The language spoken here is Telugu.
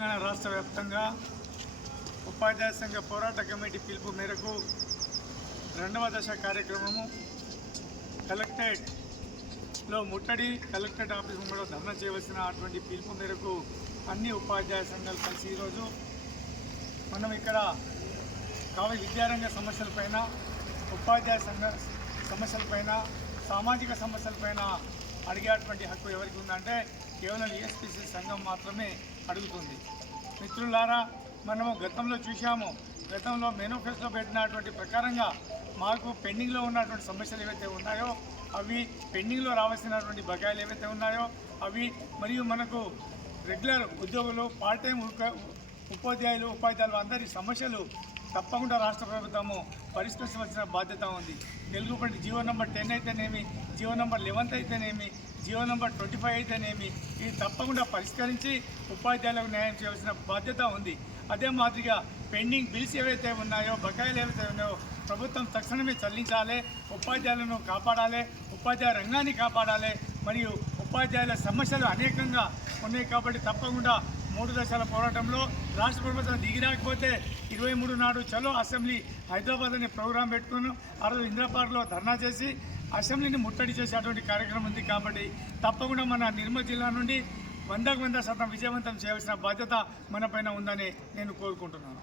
తెలంగాణ రాష్ట్ర వ్యాప్తంగా ఉపాధ్యాయ సంఘ పోరాట కమిటీ పిలుపు మేరకు రెండవ దశ కార్యక్రమము కలెక్టరేట్లో ముట్టడి కలెక్టరేట్ ఆఫీస్ ముందు ధర్నా చేయవలసిన అటువంటి పిలుపు మేరకు అన్ని ఉపాధ్యాయ సంఘాలు కలిసి ఈరోజు మనం ఇక్కడ కావ విద్యారంగ సమస్యలపైన ఉపాధ్యాయ సంఘ సమస్యలపైన సామాజిక సమస్యలపైన అడిగేటువంటి హక్కు ఎవరికి ఉందంటే కేవలం ఈఎస్పిసి సంఘం మాత్రమే అడుగుతుంది. మిత్రులారా మనము గతంలో చూశాము. గతంలో మేనిఫెస్టో పెట్టినటువంటి ప్రకారంగా మాకు పెండింగ్లో ఉన్నటువంటి సమస్యలు ఏవైతే ఉన్నాయో అవి పెండింగ్లో రావాల్సినటువంటి బకాయిలు ఏవైతే ఉన్నాయో అవి మరియు మనకు రెగ్యులర్ ఉద్యోగులు పార్ట్ టైం ఉపాధ్యాయులు ఉపాధ్యాయులు అందరి సమస్యలు తప్పకుండా రాష్ట్ర ప్రభుత్వము పరిష్కరించవలసిన బాధ్యత ఉంది. తెలుగు పండి జీవో నెంబర్ టెన్ అయితేనేమి జీవో నెంబర్ లెవెన్త్ అయితేనేమి జీవో నెంబర్ ట్వంటీ ఫైవ్ అయితేనేమి ఇది తప్పకుండా పరిష్కరించి ఉపాధ్యాయులకు న్యాయం చేయవలసిన బాధ్యత ఉంది. అదే మాదిరిగా పెండింగ్ బిల్స్ ఏవైతే ఉన్నాయో బకాయిలు ఏవైతే ఉన్నాయో ప్రభుత్వం తక్షణమే చెల్లించాలి ఉపాధ్యాయులను కాపాడాలి ఉపాధ్యాయ రంగాన్ని కాపాడాలి మరియు ఉపాధ్యాయుల సమస్యలు అనేకంగా ఉన్నాయి కాబట్టి తప్పకుండా మూడు దశల పోరాటంలో రాష్ట్ర ప్రభుత్వం దిగిరాకపోతే ఇరవై మూడు నాడు చలో అసెంబ్లీ హైదరాబాద్ అనే ప్రోగ్రాం పెట్టుకుని ఆ రోజు ఇంద్రపార్క్లో ధర్నా చేసి అసెంబ్లీని ముట్టడి చేసేటువంటి కార్యక్రమం ఉంది కాబట్టి తప్పకుండా మన నిర్మల్ జిల్లా నుండి వందకు వంద శాతం విజయవంతం చేయాల్సిన బాధ్యత మన పైన ఉందని నేను కోరుకుంటున్నాను.